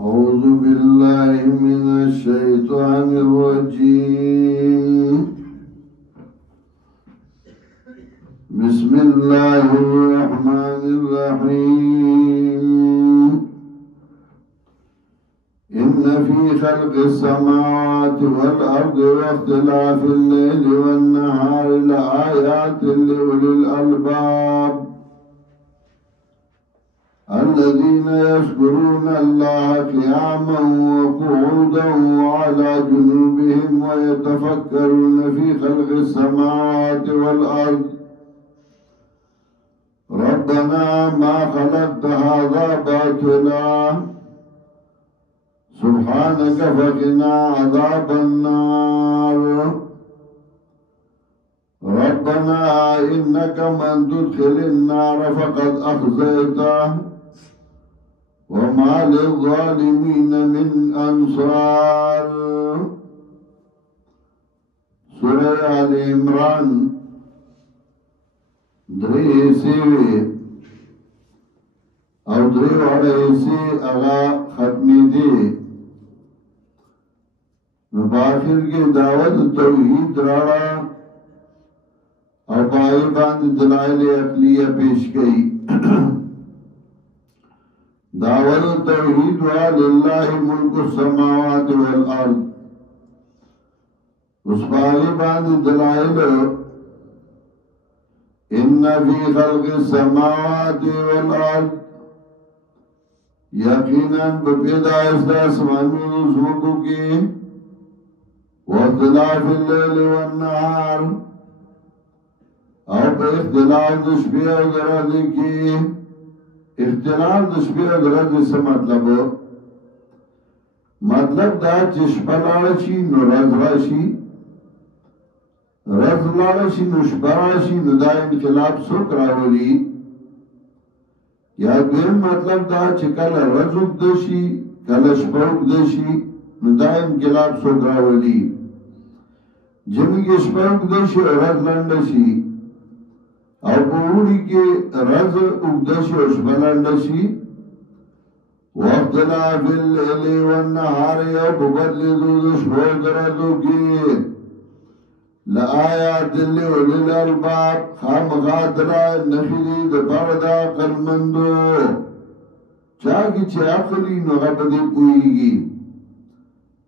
أعوذ بالله من الشيطان الرجيم. بسم الله الرحمن الرحيم. إن في خلق السماوات والأرض واختلاف الليل والنهار لآيات لأولي الألباب الذين يذكرون الله قياما وقعودا وعلى جنوبهم ويتفكرون في خلق السماوات والأرض ربنا ما خلقت هذا باطلا سبحانك فقنا عذاب النار ربنا إنك من تدخل النار فقد أخزيته وما للظالمين من أنصار. سورة آل عمران درې حصے او درې واړه حصے هغه ختمې دي. نو په آخر کې دعوت توحید راړه او پای باندې دلائل عقلیه پیش کړي. دعوت توحید ولله ملک السماوات والارض. اس پای باندې دلائل ان فی خلق السماوات والارض یقینا بپیدائش د اسمانونو زمکو کې واختلاف الليل والنهار او په اختلاف د شپې او ورځې کې. اختلاف د شپې او ورځې څه مطلب دا چې شپه لاړه شي نو ورځ راشي، ورځ لاړه شي نو شپه راشي. نو دا انقلاب څوک راولي؟ یا دویم مطلب دا چې کله ورځ اوږده شي کله شپه اوږده شي نو دا انقلاب څوک راولي؟ ژمي کې شپه اوږده شي ورځ لنډه شي او په اوړي کې ورځ اوږده شي او شپه لنډه شي. واختلاف الليل والنهار او په بدلېدو د شپو د ورځو کې لآیات لأولي الألباب خامخا دلایل نښې دي دپاره د عقلمندو. چا کې چې عقل وي نو هغه په دې پوهېږي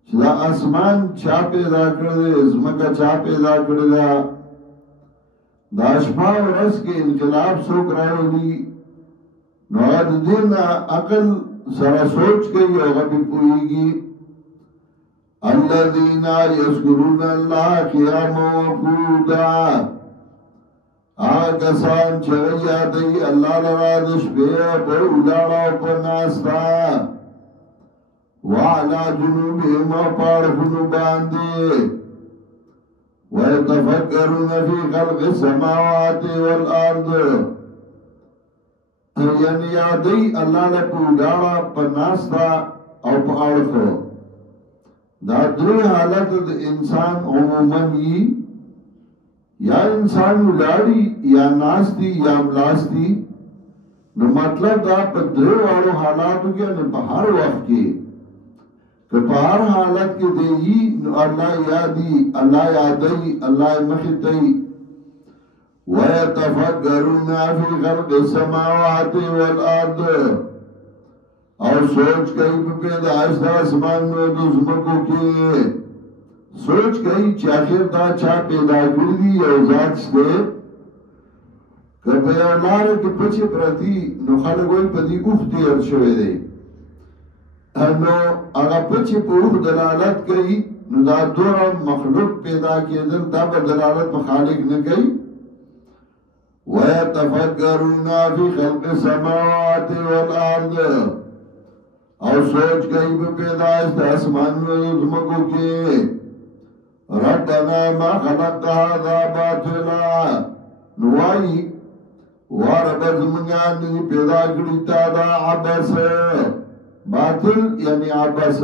چې دا اسمان چا پیدا کړی دی، ځمکه چا پیدا کړې ده. دا شپه ورځ کې انقلاب څوک راولي؟ نو هغه د دې نه عقل سره سوچ کوي او هغه پې پوهېږي. الذين يذكرون الله قياما وقعودا. هغه کسان چې یادوي الله لرا د شپې په ولاړه او په ناسته وعلى جنوبهم او په اړخونو باندې ويتفكرون في خلق السماوات والارض. یعنی یادوي الله له په ولاړه په ناسته او په اړخو. دا درې حالت د انسان عموما وي، یا انسان ولاړی یا ناستی یا ملاستی. نو مطلب دا په درې واړو حالاتو کې نه په هر وخت کې که په هر حالت کې دی نو الله یادي، الله یادوي، الله مخې ته وي. ويتفکرون فی خلق السماوات والارض او سوچ کئی پہ پیدائش دا اسمانو دو زمکو کی. سوچ کئی چې آخر دا چا پیدا کردی یو ذات شتے که پہ یو لارے کی پچے پرتی نو خلقوی پا دی اوخ تیر شوئے دے. نو اگا پچے پا اوخ دلالت کئی نو دا دورا مخلوق پیدا کیدن دا پا دلالت پا خالق نکئی. وَيَتَفَكَّرُونَ فِي خَلْقِ السَّمَاوَاتِ وَالْأَرْضِ او سوچ کئی پہ پیدائش دا اسمانو زمکو کی. ربنا ما خلقت هذا باطلا. نوائی وارب زمنگا نی پیدا کری تا دا عبس. باطل یعنی عبس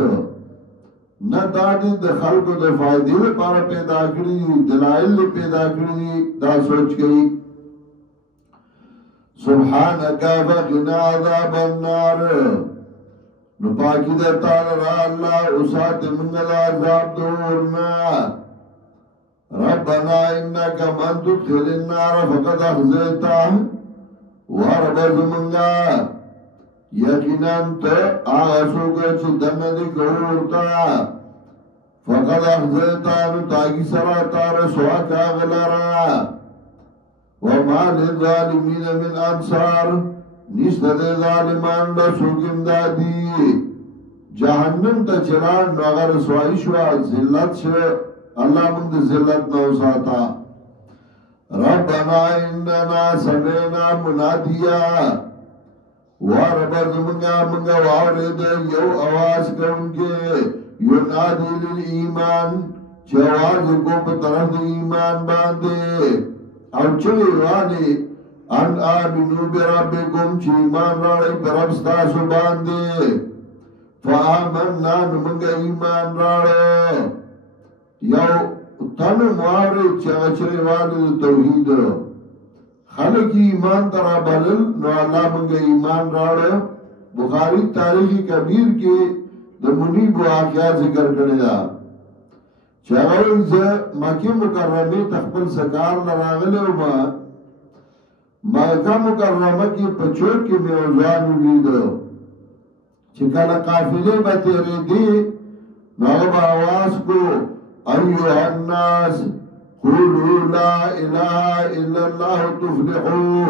نہ دادی د خلق د فائدې لپاره پیدا کری، دلائل پیدا کری. دا سوچ کئی سبحانك فقنا عذاب النار. نو پاکی دا تعالی را اللہ اسات منگل عذاب دورنا ربنا انکا من تدخل النار فقد اخزیتا ورب زمنگا یقیناً تا آغاسو گا چی دندی کورتا فقد اخزیتا نو تاکی سراتا رسوا کاغلارا وما للظالمین من انصار نیست دے ظالمان لسوک امدادی جہنم تا چران نو اگر رسوائی شوا ذلت شو اللہ من دے ذلت نو ساتا ربنا اننا سمینا منادیا واربز منگا وارد یو آواز کرنگے ینادی للایمان چواز کو پترد ایمان باندے او چلی وانی ان آمینو بربکم چی ایمان راڑی بربستاسو باندے فآمننا نمنگا ایمان راڑی یو تن موارد چاچری والد توحید خلق ایمان ترا بلل نو اللہ منگا ایمان راڑی بخاری تاریخی کبیر کے دا منیب واقعہ ذکر کرنے دا چاگوئی زا مکی مکرمی تخبل سکار لراغلے وما مکہ مکرمہ کی پچوک کی میوزان لیدو چکل قافلے بتیرے دی نغب آواز کو ایوہ الناس قولوا لا الہ الا اللہ تفلحو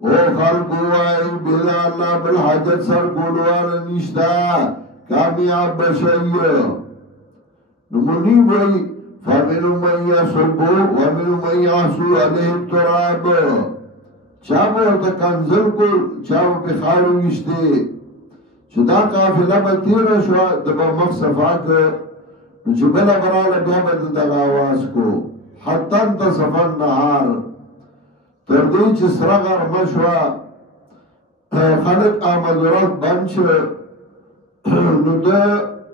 او خلقو آئی بیدا اللہ بالحجت سر قولوار نشتا کامیاب بشیر نمونی بوئی فَمِنُوا مَنْ يَصُبُّ وَمِنُوا مَنْ يَعْصُوا عَلَيْهِ التُّرَابُ چاہو ورطا کنزل کو چاہو پی خارو وشتے چدا قافلہ با تیر شوا دبا مخصفات چو بلا برالا بیابت دغا آواز کو حتی انتصفا نهار تردی چی سرغر مشوا خلق آمد ورد بنچ نو ده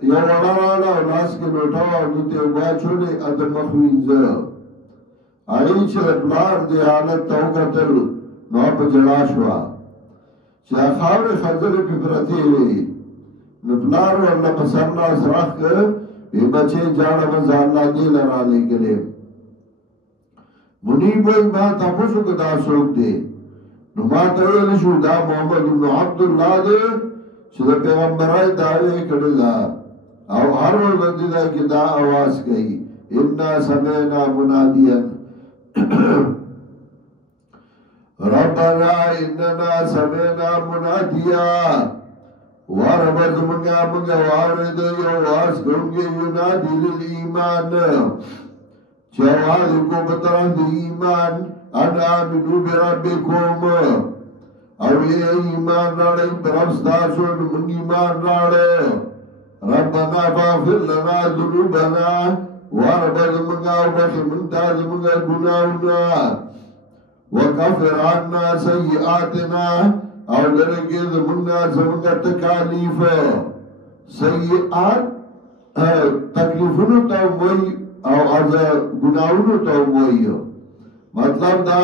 یو وڑارالا و لاس کے لوٹاوا نو تیو باچولی ادم مخوینزا آئی چی اپلار دی حالت توقتل نو پا جڑا شوا چا خاور خزر پی پرتی ہوئی نو پلارو اللہ پسرنا سراخ کر بی بچے جاڑا مزا اللہ دی لرانے گلے منیبوئی ما تپوسو کدا سوک دے نو ما تاویلشو دا محمد بن عبداللہ دے چا دا پیغمبرائی دعوی کردہ او ہر وقت دا کی دا آواز کئی انا سمینا منادیا ربنا اننا سمینا منادیا واربز منگا وارد یو آواز کرنگے ینادی للایمان چواز کو بطران دی ایمان ان آمنو بربکوم او یہ ایمان راڑے بربستاسو من ایمان راڑے ربنا فاغفر لنا ذنوبنا واربز منگا وبخی منتاز منگا گناونا وکفر عنا سیئاتنا او لرگی زمنگا زمنگا تکالیف سیئات تکلیفونو تا موئی او از گناہونو تا موئی مطلب دا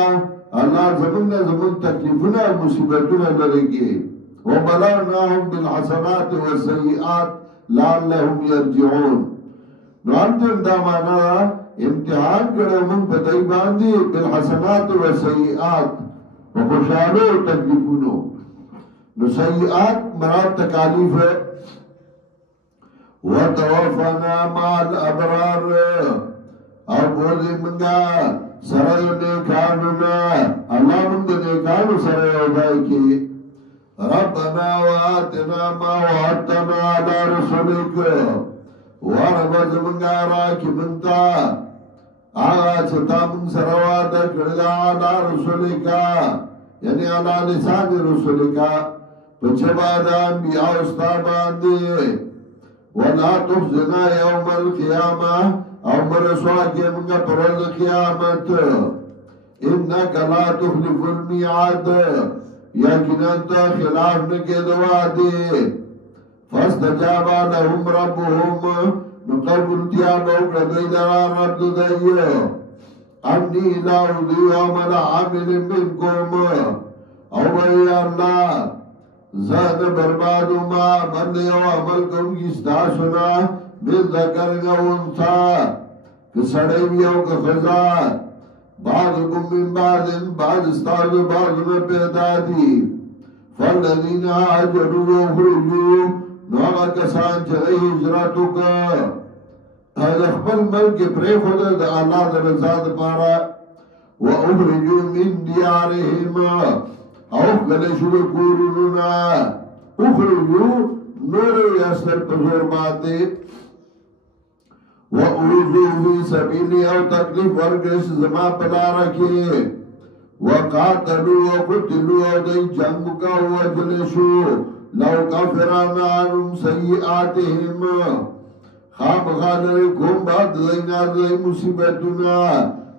اللہ زمنگا زمن تکلیفونا مصیبتونا لرگی وبلوناهم بالحسنات والسیئات لعلهم یرجعون نو انتم دا مانا امتحان کرو من پتائی باندی بالحسنات والسیئات وخشالو تکلیفونو نو سیئات مراد تکالیف ہے وتوفنا مع الابرار او بوزی منگا سرائیو نیکانونا اللہ من دا نیکانو سرائیو دائی کی ربنا وآتنا ما وعدتنا على رسولك وربز منگا راکی منتا آغا چتا من سروادا کردہ على رسولك یعنی على لسان رسولك پچبادا انبیاء استاباندے ولا تخزنا يوم القيامة او مرسوا کے منگا پرد قیامت انك لا تخلف الميعاد یقیناً تا خلاف نکے دعا دے فاستجابا لهم ربهم نقبل تیابو کردی درا رب دی انی لا اضیع عمل عامل منکم او بھئی اللہ زاد بربادو ما من یو عمل کون کی ستاسونا من ذکرن انتا کسڑی بیو کخزا بعضکم من بعضن بعض استاسو بعضن پیدا دی فالذین آجروا خرجو نوغا کسان چلی حجراتو کا خپل ملک پری خود دا اللہ دا رضا دا پارا و اخرجو من دیارهم اوخلشو کورونونا اخرجو نور یاسر پزور باتے و اوزو فی سبیلی او تکلیف ورگش زما پلا رکھے وقاتلو و قتلو او دی جنگ کا وجلشو لو کفران عنهم سیئاتهم خام خالر کم بعد دینا دی مصیبتنا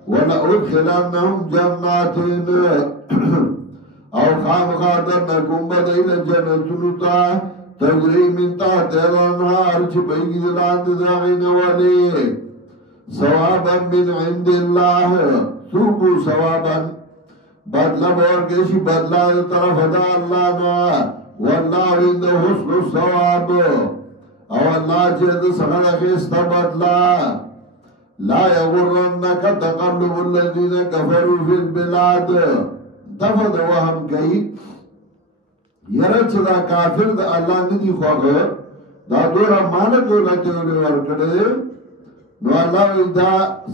ولا ادخلانهم جناتین او خام خالر نکم بدین جنتنتا تجری من تحت الانهار چی بیگی دلاند داغین والی ثوابا من عند اللہ ثوبو ثوابا بدلا بورکشی بدلا طرف دا اللہ نا واللہ عند حسن الثواب او اللہ چید سخر خیست بدلا لا یغرنک تقلب الذین کفروا فی البلاد دفد وهم کئی یرچ دا کافر دا اللہ ندی خواہ دا دورا مانا دولتی ہونے ورکڑے نو اللہ دا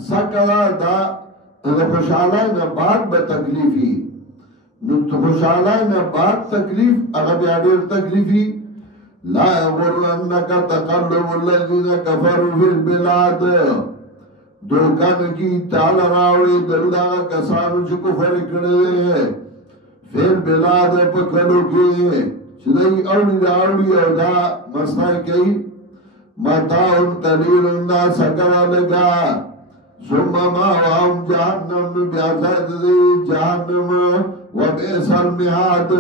سکلا دا خوشحالائی نا بعد با تکلیفی نو خوشحالائی نا بعد تکلیف اگر بیادیر تکلیفی لا یغرنکا تقلب الذین کفروا فی البلاد دوکان کی تال راوڑی دلدا کسانو چی کفر کردے فیر بلاد پکلو کی چدئی اوڑی دا اوڑی او دا مستای کئی متاعن قلیل دا سکرہ لگا ثم ماوام جہنم بیازاد دی جہنم و بیس المحاد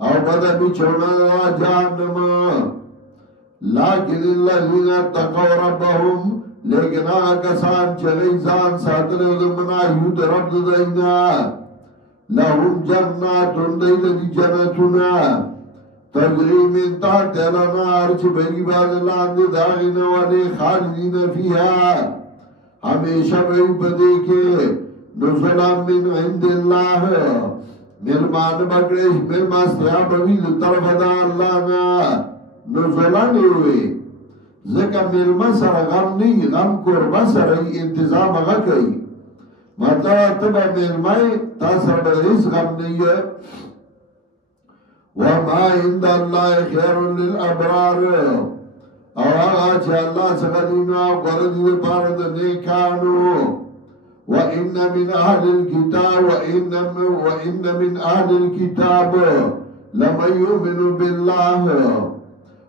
او بدا بچونا دا جہنم لیکن اللذین اتقوا ربهم لیکن آگا کسان چلی زان ساتلے دمناہیو دا رب دینا لهم جناتون دیل دی جنتونا تجری من تحت الانهار چی بگی باز لاندے داغین والے خالدین فیہا ہمیشہ بھئی بدے کے نزلا من عند اللہ ملمان بکریش ملما سیابوی طرف دا اللہ نا نزلا نہیں ہوئے ذکر ملما سر غم نہیں غم قربہ سر انتظام اگا کئی مطلب تبا ملمائی تاثر بدریس غم نہیں ہے وما عند اللہ خیر للابرار او آغا چه اللہ سقدینا قردی پارد نیکانو وَإِنَّ مِنْ أَهْلِ الْكِتَابِ وَإِنَّ مِنْ أَهْلِ الْكِتَابِ لَمَنْ يُؤْمِنُ بِاللَّهِ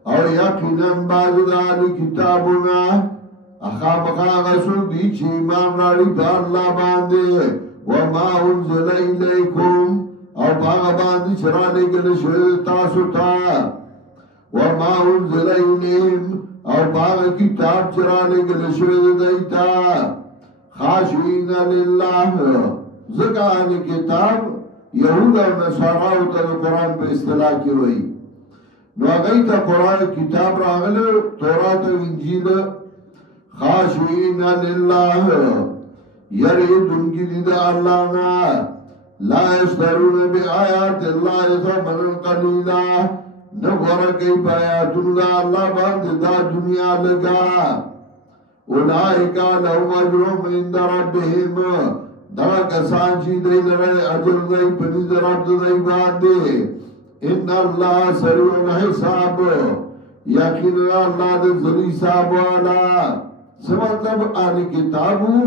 او یقیناً بعض دال کتابنا اخامقا غسول دی چی ایمان راڑی پا اللہ باندے وَمَا أُنزِلَ إِلَيْكُمْ او باغ باندی چرانے گلے شوید تاسو تا وَمَا أُنزِلَ إِلَيْهِمْ او باغ کتاب چرانے گلے شوید دیتا خاشعین للہ ذکان کتاب یہود و نصاراو تا قرآن پہ اصطلاح کی ہوئی نو اگئی تا قرآن کتاب راغل تورات و انجیل خاشعین للہ یرید ان کی دید اللہ نا لا اشترون بی آیات اللہ ثمنا قلیلا نگورا کئی پایاتون دا اللہ باند دا دنیا لگا اولائکا لهم اجرهم عند ربهم دا کسان چی دی لرے اجر دی پنیز رب دی باندے ان اللہ سریع الحساب یقین اللہ دی ذری صاحب والا سمطلب آنی کتابو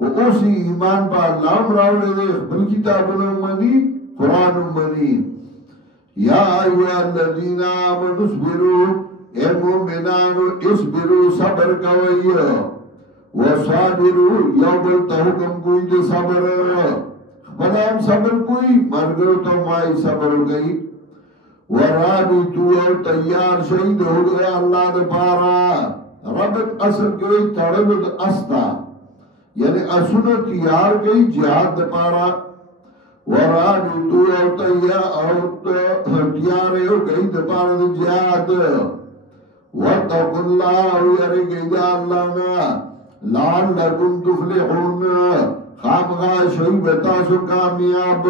اسی ایمان پا اللہ راوڑے دے بل کتابنا منی قرآن منی یا ایوہ الذین آمنوا اصبروا اے مومنانو اصبرو صبر کوئی وصابرو یو بلتا حکم کوئی دے صبر بلام صبر کوئی مرگرو تو مائی صبر گئی ورابطو اور تیار شہید ہو گیا اللہ دے پارا ربط اثر کوئی تڑلد استا یعنی اسنو تیار گئی جہاد دے پارا ورابطو او تیا او تیاریو کئی دپارد جہاد واتقوا اللہ ویرگی دا اللہ نا لعلکم تفلحون خامغا شوی بتاسو کامیاب